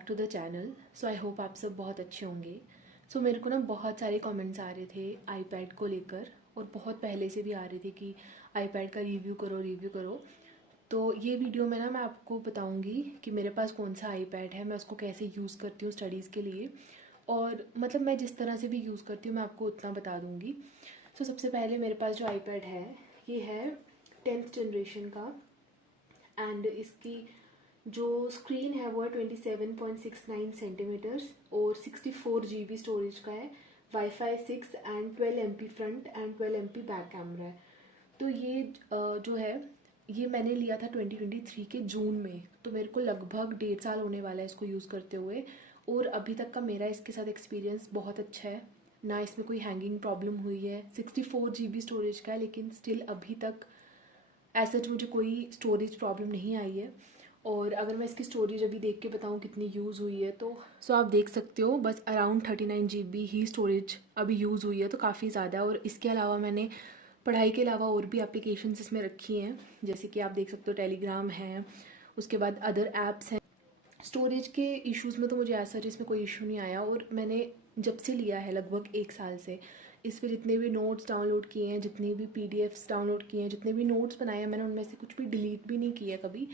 Back to the channel. So I hope आप सब बहुत अच्छे होंगे। सो मेरे को ना बहुत सारे कमेंट्स आ रहे थे आईपैड को लेकर, और बहुत पहले से भी आ रहे थे कि आईपैड का रिव्यू करो। तो ये वीडियो में ना मैं आपको बताऊंगी कि मेरे पास कौन सा आईपैड है, मैं उसको कैसे यूज़ करती हूँ स्टडीज़ के लिए, और मतलब मैं जिस तरह से भी यूज़ करती हूँ मैं आपको उतना बता दूँगी। सो सबसे पहले मेरे पास जो आईपैड है ये है 10th जनरेशन का, एंड इसकी जो स्क्रीन है वो है 27.69 सेंटीमीटर्स और 64 GB स्टोरेज का है। Wifi 6 and 12 MP front end 12 MP back camera है। तो ये जो है ये मैंने लिया था 2023 के जून में, तो मेरे को लगभग 1.5 साल होने वाला है इसको यूज़ करते हुए, और अभी तक का मेरा इसके साथ एक्सपीरियंस बहुत अच्छा है। ना इसमें कोई हैंगिंग प्रॉब्लम हुई है। 64 GB स्टोरेज का है, लेकिन स्टिल अभी तक ऐसा मुझे कोई स्टोरेज प्रॉब्लम नहीं आई है। और अगर मैं इसकी स्टोरेज अभी देख के बताऊँ कितनी यूज़ हुई है, तो सो आप देख सकते हो बस अराउंड 39 GB ही स्टोरेज अभी यूज़ हुई है, तो काफ़ी ज़्यादा है। और इसके अलावा मैंने पढ़ाई के अलावा और भी एप्लीकेशंस इसमें रखी हैं, जैसे कि आप देख सकते हो टेलीग्राम है, उसके बाद अदर ऐप्स हैं। स्टोरेज के इश्यूज़ में तो मुझे ऐसा इसमें कोई इशू नहीं आया, और मैंने जब से लिया है लगभग 1 साल से इस पर जितने भी नोट्स डाउनलोड किए हैं, जितनी भी PDFs डाउनलोड किए हैं, जितने भी नोट्स बनाए हैं, मैंने उनमें से कुछ भी डिलीट भी नहीं किया कभी।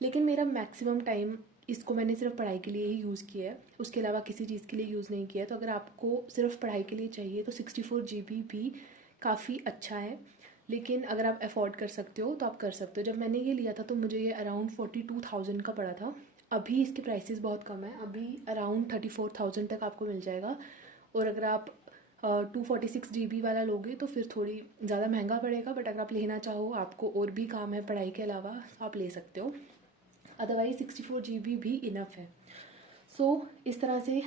लेकिन मेरा मैक्सिमम टाइम इसको मैंने सिर्फ पढ़ाई के लिए ही यूज़ किया है, उसके अलावा किसी चीज़ के लिए यूज़ नहीं किया है। तो अगर आपको सिर्फ पढ़ाई के लिए चाहिए तो 64 GB भी काफ़ी अच्छा है, लेकिन अगर आप अफोर्ड कर सकते हो तो आप कर सकते हो। जब मैंने ये लिया था तो मुझे ये अराउंड 42,000 का पड़ा था। अभी इसके प्राइसेस बहुत कम है, अभी अराउंड 34,000 तक आपको मिल जाएगा। और अगर आप 246 GB वाला लोगे तो फिर थोड़ी ज़्यादा महंगा पड़ेगा, बट अगर आप लेना चाहो, आपको और भी काम है पढ़ाई के अलावा, तो आप ले सकते हो। अदरवाइज 64 GB भी इनफ है। सो इस तरह से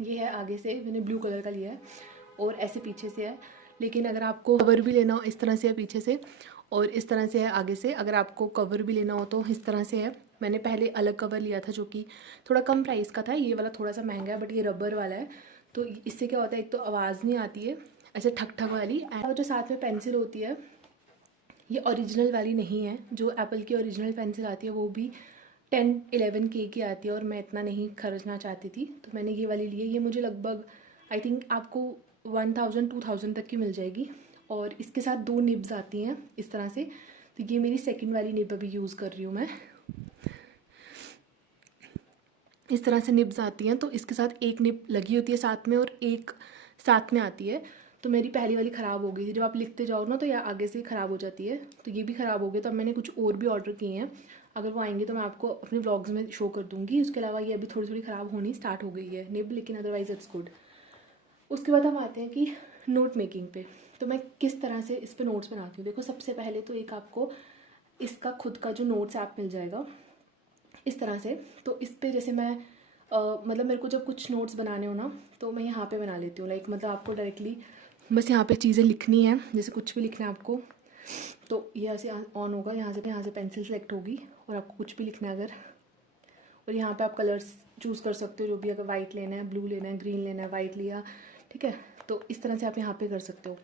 ये है। आगे से मैंने ब्लू कलर का लिया है और ऐसे पीछे से है, लेकिन अगर आपको कवर भी लेना हो इस तरह से है पीछे से, और इस तरह से है आगे से। अगर आपको कवर भी लेना हो तो इस तरह से है। मैंने पहले अलग कवर लिया था जो कि थोड़ा कम प्राइस का था, ये वाला थोड़ा सा महंगा है, बट ये रबर वाला है। तो इससे क्या होता है, एक तो आवाज़ नहीं आती है ऐसे ठक ठक वाली, और जो साथ में पेंसिल होती है ये ओरिजिनल वाली नहीं है। जो एप्पल की ओरिजिनल पेंसिल आती है वो भी 10-11K की आती है, और मैं इतना नहीं खर्चना चाहती थी, तो मैंने ये वाली ली है। ये मुझे लगभग आई थिंक आपको 1,000-2,000 तक की मिल जाएगी। और इसके साथ 2 निब्स आती हैं इस तरह से। तो ये मेरी सेकंड वाली निब अभी यूज़ कर रही हूँ मैं। इस तरह से निब्स आती हैं, तो इसके साथ एक निब लगी होती है साथ में और एक साथ में आती है। तो मेरी पहली वाली ख़राब हो गई थी, जब आप लिखते जाओ ना तो यह आगे से ख़राब हो जाती है, तो ये भी ख़राब हो गया। तो अब मैंने कुछ और भी ऑर्डर किए हैं, अगर वो आएंगे तो मैं आपको अपने व्लॉग्स में शो कर दूँगी। उसके अलावा ये अभी थोड़ी थोड़ी ख़राब होनी स्टार्ट हो गई है निब, लेकिन अदरवाइज़ इट्स गुड। उसके बाद हम आते हैं कि नोट मेकिंग पे। तो मैं किस तरह से इस पर नोट्स बनाती हूँ। देखो, सबसे पहले तो एक आपको इसका खुद का जो नोट्स ऐप मिल जाएगा इस तरह से। तो इस पर जैसे मैं मतलब मेरे को जब कुछ नोट्स बनाने हो ना तो मैं यहाँ पे बना लेती हूँ। लाइक मतलब आपको डायरेक्टली बस यहाँ पे चीज़ें लिखनी है, जैसे कुछ भी लिखना है आपको, तो ये ऐसे ऑन होगा, यहाँ से पेंसिल सेलेक्ट होगी और आपको कुछ भी लिखना है अगर। और यहाँ पे आप कलर्स चूज़ कर सकते हो जो भी, अगर वाइट लेना है, ब्लू लेना है, ग्रीन लेना है, वाइट लिया, ठीक है। तो इस तरह से आप यहाँ पे कर सकते हो।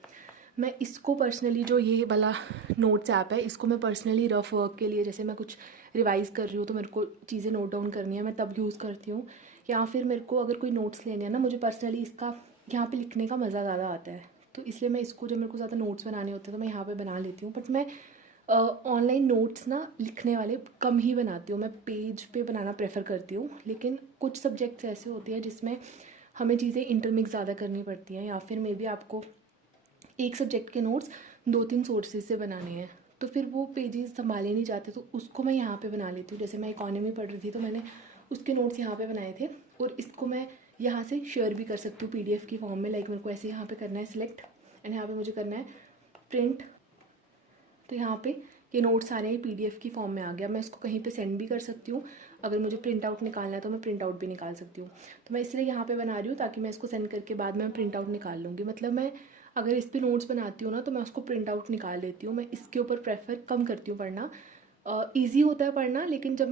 मैं इसको पर्सनली, जो ये वाला नोट्स ऐप है, इसको मैं पर्सनली रफ वर्क के लिए, जैसे मैं कुछ रिवाइज़ कर रही हूँ तो मेरे को चीज़ें नोट डाउन करनी है, मैं तब यूज़ करती हूँ। या फिर मेरे को अगर कोई नोट्स लेने हैं ना, मुझे पर्सनली इसका यहाँ पे लिखने का मज़ा ज़्यादा आता है, तो इसलिए मैं इसको, जब मेरे को ज़्यादा नोट्स बनाने होते हैं तो मैं यहाँ पे बना लेती हूँ। बट मैं ऑनलाइन नोट्स ना लिखने वाले कम ही बनाती हूँ, मैं पेज पे बनाना प्रेफर करती हूँ। लेकिन कुछ सब्जेक्ट्स ऐसे होते हैं जिसमें हमें चीज़ें इंटरमिक्स ज़्यादा करनी पड़ती हैं, या फिर मे बी आपको एक सब्जेक्ट के नोट्स 2-3 सोर्सेज से बनाने हैं, तो फिर वो पेजेस संभाले नहीं जाते, तो उसको मैं यहाँ पे बना लेती हूँ। जैसे मैं इकोनॉमी पढ़ रही थी तो मैंने उसके नोट्स यहाँ पे बनाए थे, और इसको मैं यहाँ से शेयर भी कर सकती हूँ PDF की फॉर्म में। लाइक मेरे को ऐसे यहाँ पे करना है सिलेक्ट, एंड यहाँ पे मुझे करना है प्रिंट, तो यहाँ पे ये नोट्स सारे ही PDF की फॉर्म में आ गया। मैं इसको कहीं पे सेंड भी कर सकती हूँ, अगर मुझे प्रिंट आउट निकालना है तो मैं प्रिंट आउट भी निकाल सकती हूँ। तो मैं इसलिए यहाँ पे बना रही हूँ ताकि मैं इसको सेंड करके बाद में प्रिंट आउट निकाल लूँगी। मतलब मैं अगर इस पर नोट्स बनाती हूँ ना तो मैं उसको प्रिंट आउट निकाल लेती हूँ। मैं इसके ऊपर प्रेफर कम करती हूँ पढ़ना। ईजी होता है पढ़ना, लेकिन जब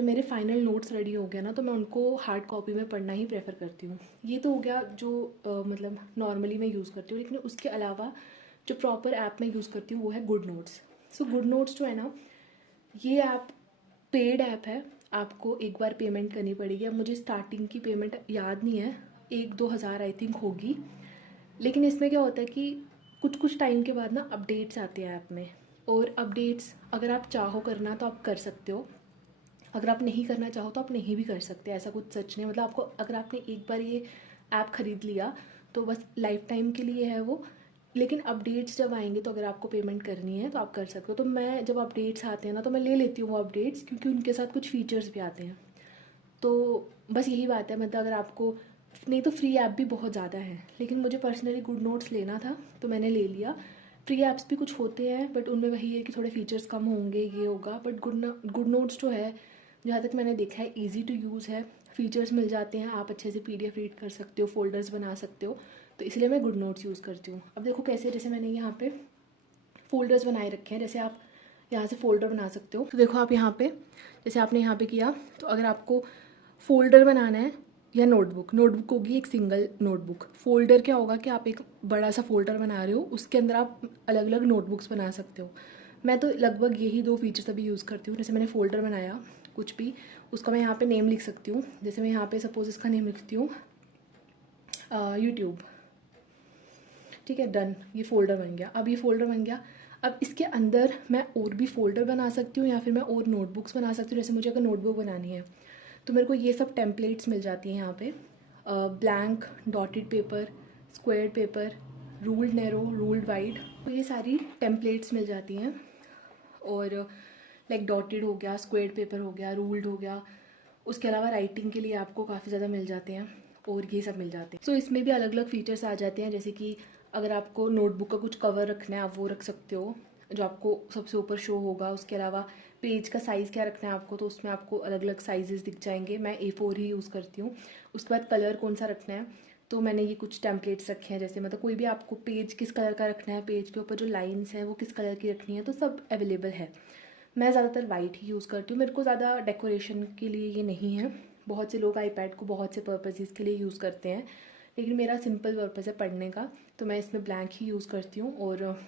मेरे फाइनल नोट्स रेडी हो गया ना तो मैं उनको हार्ड कॉपी में पढ़ना ही प्रेफर करती हूँ। ये तो हो गया जो मतलब नॉर्मली मैं यूज़ करती हूँ। लेकिन उसके अलावा जो प्रॉपर ऐप मैं यूज़ करती हूँ वो है good notes. So good notes जो है ना, ये ऐप पेड ऐप है, आपको एक बार पेमेंट करनी पड़ेगी। अब मुझे स्टार्टिंग की पेमेंट याद नहीं है, 1-2 हज़ार आई थिंक होगी। लेकिन इसमें क्या होता है कि कुछ कुछ टाइम के बाद ना अपडेट्स आते हैं ऐप में, और अपडेट्स अगर आप चाहो करना तो आप कर सकते हो, अगर आप नहीं करना चाहो तो आप नहीं भी कर सकते। ऐसा कुछ सच नहीं, मतलब आपको अगर आपने एक बार ये ऐप ख़रीद लिया तो बस लाइफ टाइम के लिए है वो। लेकिन अपडेट्स जब आएंगे तो अगर आपको पेमेंट करनी है तो आप कर सकते हो। तो मैं जब अपडेट्स आते हैं ना तो मैं ले लेती हूँ वो अपडेट्स, क्योंकि उनके साथ कुछ फ़ीचर्स भी आते हैं। तो बस यही बात है, मतलब अगर आपको नहीं तो फ्री ऐप भी बहुत ज़्यादा है, लेकिन मुझे पर्सनली गुड नोट्स लेना था तो मैंने ले लिया। फ्री ऐप्स भी कुछ होते हैं बट उनमें वही है कि थोड़े फीचर्स कम होंगे, ये होगा। बट गुड नोट्स जो है, जहाँ तक मैंने देखा है, ईजी टू यूज़ है, फीचर्स मिल जाते हैं, आप अच्छे से PDF रीड कर सकते हो, फोल्डर्स बना सकते हो। तो इसलिए मैं गुड नोट्स यूज़ करती हूँ। अब देखो कैसे, जैसे मैंने यहाँ पे फ़ोल्डर्स बनाए रखे हैं, जैसे आप यहाँ से फ़ोल्डर बना सकते हो। तो देखो आप यहाँ पे, जैसे आपने यहाँ पे किया, तो अगर आपको फ़ोल्डर बनाना है या नोटबुक होगी एक सिंगल नोटबुक। फ़ोल्डर क्या होगा कि आप एक बड़ा सा फ़ोल्डर बना रहे हो, उसके अंदर आप अलग अलग नोटबुक्स बना सकते हो। मैं तो लगभग यही 2 फीचर्स अभी यूज़ करती हूँ। जैसे मैंने फ़ोल्डर बनाया कुछ भी, उसका मैं यहाँ पे नेम लिख सकती हूँ। जैसे मैं यहाँ पे सपोज़ इसका नेम लिखती हूँ यूट्यूब, ठीक है, डन, ये फ़ोल्डर बन गया। अब ये फ़ोल्डर बन गया, अब इसके अंदर मैं और भी फ़ोल्डर बना सकती हूँ या फिर मैं और नोटबुक्स बना सकती हूँ। जैसे मुझे अगर नोटबुक बनानी है तो मेरे को ये सब टेम्पलेट्स मिल जाती हैं यहाँ पे, blank, dotted paper, squared paper, ruled narrow, ruled wide, तो ये सारी टेम्पलेट्स मिल जाती हैं। और लाइक डॉटेड हो गया, स्क्वायर्ड पेपर हो गया, रूल्ड हो गया। उसके अलावा राइटिंग के लिए आपको काफ़ी ज़्यादा मिल जाते हैं और ये सब मिल जाते हैं। सो इसमें भी अलग अलग फ़ीचर्स आ जाते हैं, जैसे कि अगर आपको नोटबुक का कुछ कवर रखना है आप वो रख सकते हो, जो आपको सबसे ऊपर शो होगा। उसके अलावा पेज का साइज़ क्या रखना है आपको, तो उसमें आपको अलग अलग साइजेस दिख जाएंगे। मैं A4 ही यूज़ करती हूँ। उसके बाद कलर कौन सा रखना है, तो मैंने ये कुछ टेम्पलेट्स रखे हैं। जैसे मतलब कोई भी आपको पेज किस कलर का रखना है, पेज के ऊपर जो लाइन्स हैं वो किस कलर की रखनी है, तो सब अवेलेबल है। मैं ज़्यादातर वाइट ही यूज़ करती हूँ, मेरे को ज़्यादा डेकोरेशन के लिए ये नहीं है। बहुत से लोग आईपैड को बहुत से पर्पसेस के लिए यूज़ करते हैं, लेकिन मेरा सिंपल पर्पज़ है पढ़ने का, तो मैं इसमें ब्लैंक ही यूज़ करती हूँ और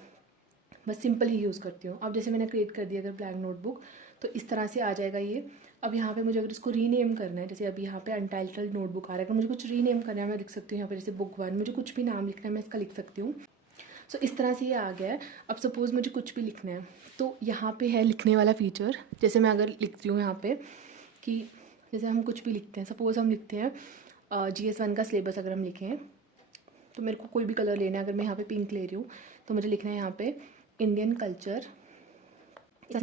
बस सिंपल ही यूज़ करती हूँ। अब जैसे मैंने क्रिएट कर दिया अगर ब्लैंक नोटबुक, तो इस तरह से आ जाएगा ये। अब यहाँ पे मुझे अगर इसको रीनेम करना है, जैसे अभी यहाँ पे अनटाइटल्ड नोटबुक आ रहा है, अगर मुझे कुछ रीनेम करना है मैं लिख सकती हूँ यहाँ पे, जैसे बुक 1, मुझे कुछ भी नाम लिखना है मैं इसका लिख सकती हूँ। सो इस तरह से ये आ गया है। अब सपोज़ मुझे कुछ भी लिखना है तो यहाँ पे है लिखने वाला फ़ीचर। जैसे मैं अगर लिखती हूँ यहाँ पे कि जैसे हम कुछ भी लिखते हैं, सपोज़ हम लिखते हैं GS1 का सिलेबस अगर हम लिखें, तो मेरे को कोई भी कलर लेना है। अगर मैं यहाँ पे पिंक ले रही हूँ तो मुझे लिखना है यहाँ पे इंडियन कल्चर, ठीक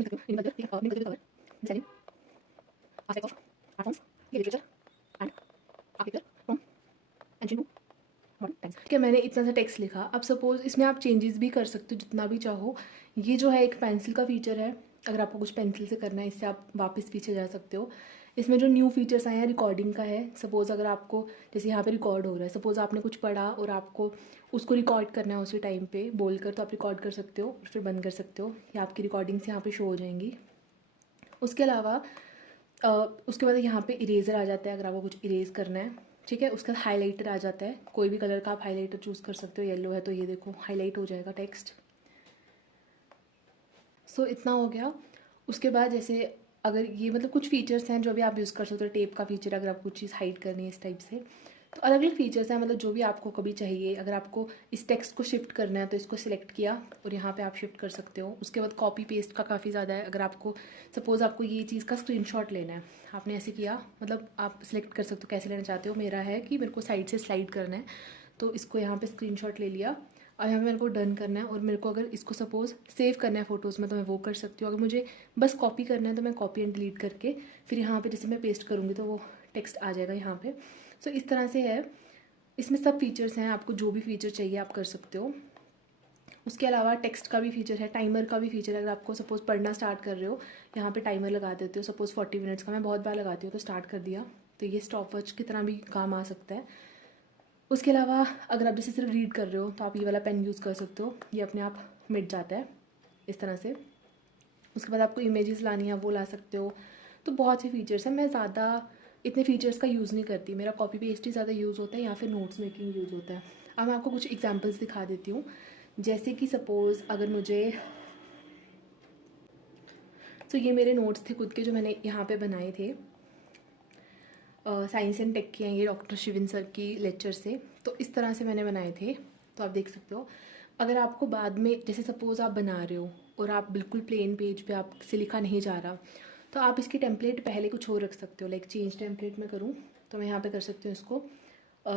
है, मैंने इतना सा टेक्स्ट लिखा। अब सपोज़ इसमें आप चेंजेस भी कर सकते हो जितना भी चाहो। ये जो है एक पेंसिल का फ़ीचर है, अगर आपको कुछ पेंसिल से करना है इससे आप वापस पीछे जा सकते हो। इसमें जो न्यू फीचर्स आए हैं रिकॉर्डिंग का है। सपोज़ अगर आपको, जैसे यहाँ पे रिकॉर्ड हो रहा है, सपोज़ आपने कुछ पढ़ा और आपको उसको रिकॉर्ड करना है उसी टाइम पे बोलकर, तो आप रिकॉर्ड कर सकते हो फिर बंद कर सकते हो, या आपकी रिकॉर्डिंग्स यहाँ पे शो हो जाएंगी। उसके अलावा उसके बाद यहाँ पे इरेज़र आ जाता है अगर आपको कुछ इरेज़ करना है, ठीक है। उसका हाइलाइटर आ जाता है, कोई भी कलर का आप हाइलाइटर चूज़ कर सकते हो। येलो है तो ये देखो हाईलाइट हो जाएगा टेक्स्ट। सो इतना हो गया। उसके बाद जैसे अगर ये मतलब कुछ फीचर्स हैं जो भी आप यूज़ कर सकते हो। टेप का फीचर, अगर आपको कुछ चीज़ हाइड करनी है इस टाइप से, तो अलग अलग फीचर्स हैं, मतलब जो भी आपको कभी चाहिए। अगर आपको इस टेक्स्ट को शिफ्ट करना है तो इसको सिलेक्ट किया और यहाँ पे आप शिफ्ट कर सकते हो। उसके बाद कॉपी पेस्ट का काफ़ी ज़्यादा है। अगर आपको सपोज़ आपको ये चीज़ का स्क्रीनशॉट लेना है, आपने ऐसे किया, मतलब आप सिलेक्ट कर सकते हो कैसे लेना चाहते हो। मेरा है कि मेरे को साइड से स्लाइड करना है, तो इसको यहाँ पे स्क्रीनशॉट ले लिया और यहाँ पे मेरे को डन करना है। और मेरे को अगर इसको सपोज़ सेव करना है फ़ोटोज़ में तो मैं वो कर सकती हूँ। अगर मुझे बस कॉपी करना है तो मैं कॉपी एंड डिलीट करके फिर यहाँ पे जैसे मैं पेस्ट करूँगी तो वो टेक्स्ट आ जाएगा यहाँ पे। सो इस तरह से है। इसमें सब फीचर्स हैं, आपको जो भी फीचर चाहिए आप कर सकते हो। उसके अलावा टेक्स्ट का भी फीचर है, टाइमर का भी फीचर है। अगर आपको सपोज़ पढ़ना स्टार्ट कर रहे हो, यहाँ पे टाइमर लगा देते हो, सपोज़ 40 मिनट्स का, मैं बहुत बार लगाती हूँ तो स्टार्ट कर दिया, तो ये स्टॉप वॉच की तरह भी काम आ सकता है। उसके अलावा अगर आप जैसे सिर्फ रीड कर रहे हो तो आप ये वाला पेन यूज़ कर सकते हो, ये अपने आप मिट जाता है इस तरह से। उसके बाद आपको इमेजेस लानी है वो ला सकते हो। तो बहुत से फीचर्स हैं। मैं ज़्यादा इतने फीचर्स का यूज़ नहीं करती, मेरा कॉपी पेस्ट ही ज़्यादा यूज़ होता है या फिर नोट्स मेकिंग यूज़ होता है। अब मैं आपको कुछ एग्जांपल्स दिखा देती हूँ। जैसे कि सपोज़ अगर मुझे, तो ये मेरे नोट्स थे खुद के जो मैंने यहाँ पे बनाए थे। साइंस एंड टेक की हैं ये डॉक्टर शिविन सर की लेक्चर से। तो इस तरह से मैंने बनाए थे, तो आप देख सकते हो। अगर आपको बाद में जैसे सपोज़ आप बना रहे हो और आप बिल्कुल प्लेन पेज पे आपसे लिखा नहीं जा रहा, तो आप इसकी टेम्पलेट पहले कुछ और रख सकते हो। लाइक चेंज टेम्पलेट में करूँ तो मैं यहाँ पे कर सकती हूँ इसको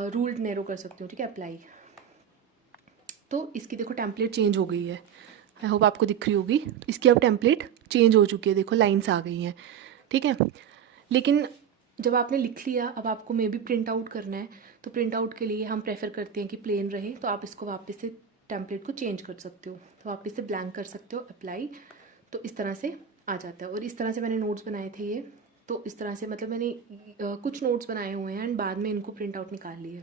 रूल्ड नैरो कर सकती हूँ, ठीक है, अप्लाई। तो इसकी देखो टेम्पलेट चेंज हो गई है, आई होप आपको दिख रही होगी। तो इसकी अब टेम्पलेट चेंज हो चुकी है, देखो लाइन्स आ गई हैं, ठीक है। लेकिन जब आपने लिख लिया, अब आपको मे बी प्रिंट आउट करना है, तो प्रिंट आउट के लिए हम प्रेफर करते हैं कि प्लेन रहे। तो आप इसको वापस से टेम्पलेट को चेंज कर सकते हो, तो वापस से ब्लैंक कर सकते हो, अप्लाई। तो इस तरह से आ जाता है। और इस तरह से मैंने नोट्स बनाए थे ये। तो इस तरह से मतलब मैंने कुछ नोट्स बनाए हुए हैं एंड बाद में इनको प्रिंट आउट निकाल लिए।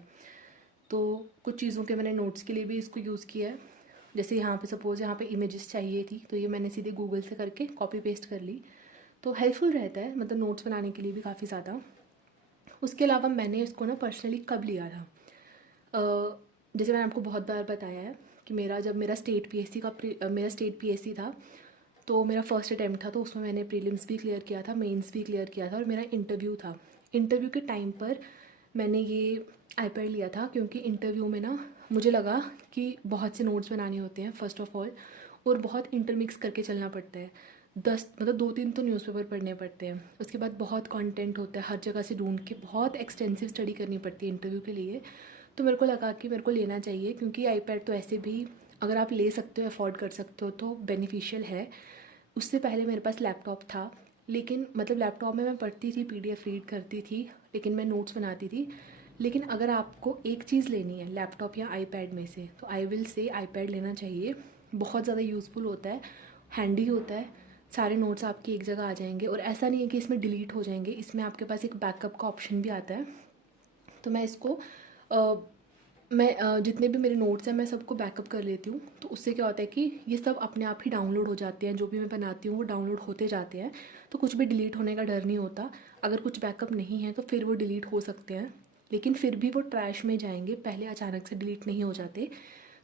तो कुछ चीज़ों के मैंने नोट्स के लिए भी इसको यूज़ किया है। जैसे यहाँ पे सपोज़ यहाँ पे इमेजेस चाहिए थी, तो ये मैंने सीधे गूगल से करके कॉपी पेस्ट कर ली। तो हेल्पफुल रहता है, मतलब नोट्स बनाने के लिए भी काफ़ी ज़्यादा। उसके अलावा मैंने इसको ना पर्सनली कब लिया था, जैसे मैंने आपको बहुत बार बताया है कि जब मेरा स्टेट पीएससी था, तो मेरा फर्स्ट अटैम्प्ट था। तो उसमें मैंने प्रीलिम्स भी क्लियर किया था, मेंस भी क्लियर किया था, और मेरा इंटरव्यू था। इंटरव्यू के टाइम पर मैंने ये आईपैड लिया था, क्योंकि इंटरव्यू में ना मुझे लगा कि बहुत से नोट्स बनाने होते हैं फर्स्ट ऑफ ऑल, और बहुत इंटरमिक्स करके चलना पड़ता है। 2-3 तो न्यूज़पेपर पढ़ने पड़ते हैं, उसके बाद बहुत कंटेंट होता है, हर जगह से ढूंढ के बहुत एक्सटेंसिव स्टडी करनी पड़ती है इंटरव्यू के लिए। तो मेरे को लगा कि मेरे को लेना चाहिए, क्योंकि आईपैड तो ऐसे भी अगर आप ले सकते हो, अफोर्ड कर सकते हो, तो बेनिफिशियल है। उससे पहले मेरे पास लैपटॉप था, लेकिन मतलब लैपटॉप में मैं पढ़ती थी, पीडीएफ रीड करती थी, लेकिन मैं नोट्स बनाती थी। लेकिन अगर आपको एक चीज़ लेनी है लैपटॉप या आईपैड में से, तो आई विल से आईपैड लेना चाहिए। बहुत ज़्यादा यूज़फुल होता है, हैंडी होता है, सारे नोट्स आपकी एक जगह आ जाएंगे। और ऐसा नहीं है कि इसमें डिलीट हो जाएंगे, इसमें आपके पास एक बैकअप का ऑप्शन भी आता है। तो मैं इसको जितने भी मेरे नोट्स हैं मैं सबको बैकअप कर लेती हूँ। तो उससे क्या होता है कि ये सब अपने आप ही डाउनलोड हो जाते हैं, जो भी मैं बनाती हूँ वो डाउनलोड होते जाते हैं। तो कुछ भी डिलीट होने का डर नहीं होता। अगर कुछ बैकअप नहीं है तो फिर वो डिलीट हो सकते हैं, लेकिन फिर भी वो ट्रैश में जाएंगे, पहले अचानक से डिलीट नहीं हो जाते।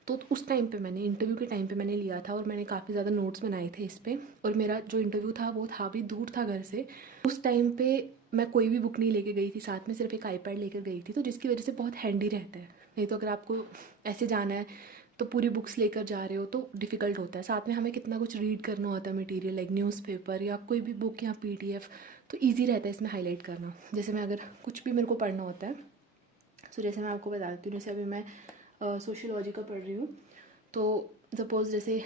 तो उस टाइम पे मैंने इंटरव्यू के टाइम पे मैंने लिया था, और मैंने काफ़ी ज़्यादा नोट्स बनाए थे इस पर। और मेरा जो इंटरव्यू था वो था भी दूर था घर से। उस टाइम पे मैं कोई भी बुक नहीं लेके गई थी साथ में, सिर्फ एक आईपैड लेकर गई थी, तो जिसकी वजह से बहुत हैंडी रहता है। नहीं तो अगर आपको ऐसे जाना है तो पूरी बुक्स लेकर जा रहे हो तो डिफ़िकल्ट होता है। साथ में हमें कितना कुछ रीड करना होता है, मटेरियल लाइक न्यूज़पेपर या कोई भी बुक या पीडीएफ, तो ईजी रहता है इसमें हाईलाइट करना। जैसे मैं अगर कुछ भी मेरे को पढ़ना होता है, तो जैसे मैं आपको बता देती हूँ, जैसे अभी मैं सोशियोलॉजी का पढ़ रही हूँ। तो सपोज़ जैसे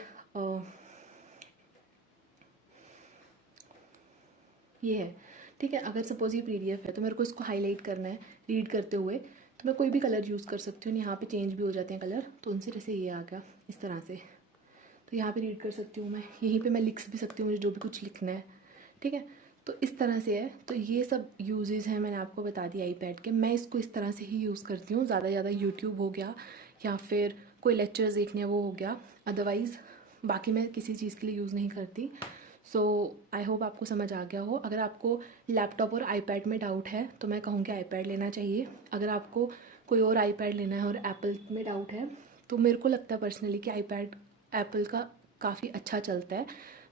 ये है, ठीक है, अगर सपोज़ ये पीडीएफ है तो मेरे को इसको हाईलाइट करना है रीड करते हुए, तो मैं कोई भी कलर यूज़ कर सकती हूँ। यहाँ पे चेंज भी हो जाते हैं कलर, तो उनसे जैसे ये आ गया इस तरह से, तो यहाँ पे रीड कर सकती हूँ मैं, यहीं पे मैं लिख भी सकती हूँ मुझे जो भी कुछ लिखना है, ठीक है। तो इस तरह से है। तो ये सब यूजेस हैं, मैंने आपको बता दिया आईपैड के। मैं इसको इस तरह से ही यूज़ करती हूँ, ज़्यादा यूट्यूब हो गया या फिर कोई लेक्चर्स देखने वो हो गया, अदरवाइज़ बाकी मैं किसी चीज़ के लिए यूज़ नहीं करती। सो आई होप आपको समझ आ गया हो। अगर आपको लैपटॉप और आईपैड में डाउट है तो मैं कहूँगी आईपैड लेना चाहिए। अगर आपको कोई और आईपैड लेना है और एप्पल में डाउट है, तो मेरे को लगता है पर्सनली कि आईपैड एप्पल का काफ़ी अच्छा चलता है।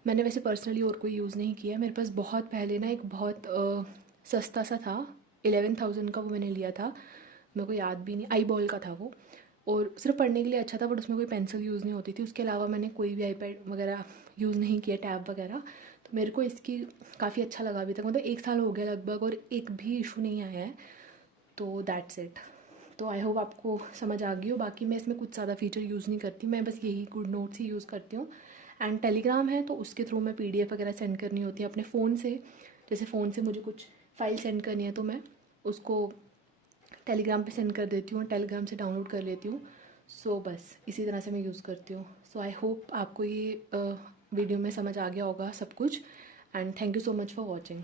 मैंने वैसे पर्सनली और कोई यूज़ नहीं किया। मेरे पास बहुत पहले ना एक बहुत सस्ता सा था, 11,000 का वो मैंने लिया था, मेरे को याद भी नहीं, आई बॉल का था वो, और सिर्फ पढ़ने के लिए अच्छा था, बट उसमें कोई पेंसिल यूज़ नहीं होती थी। उसके अलावा मैंने कोई भी आईपैड वगैरह यूज़ नहीं किया, टैब वगैरह। तो मेरे को इसकी काफ़ी अच्छा लगा अभी तक, मतलब 1 साल हो गया लगभग और एक भी इशू नहीं आया है। तो दैट्स इट। तो आई होप आपको समझ आ गई हो। बाकी मैं इसमें कुछ ज़्यादा फीचर यूज़ नहीं करती, मैं बस यही गुड नोट्स ही यूज़ करती हूँ। एंड टेलीग्राम है तो उसके थ्रू मैं पीडीएफ वगैरह सेंड करनी होती है अपने फ़ोन से। जैसे फ़ोन से मुझे कुछ फ़ाइल सेंड करनी है तो मैं उसको टेलीग्राम पे सेंड कर देती हूँ, टेलीग्राम से डाउनलोड कर लेती हूँ। सो बस इसी तरह से मैं यूज़ करती हूँ। सो आई होप आपको ये वीडियो में समझ आ गया होगा सब कुछ। And thank you so much for watching.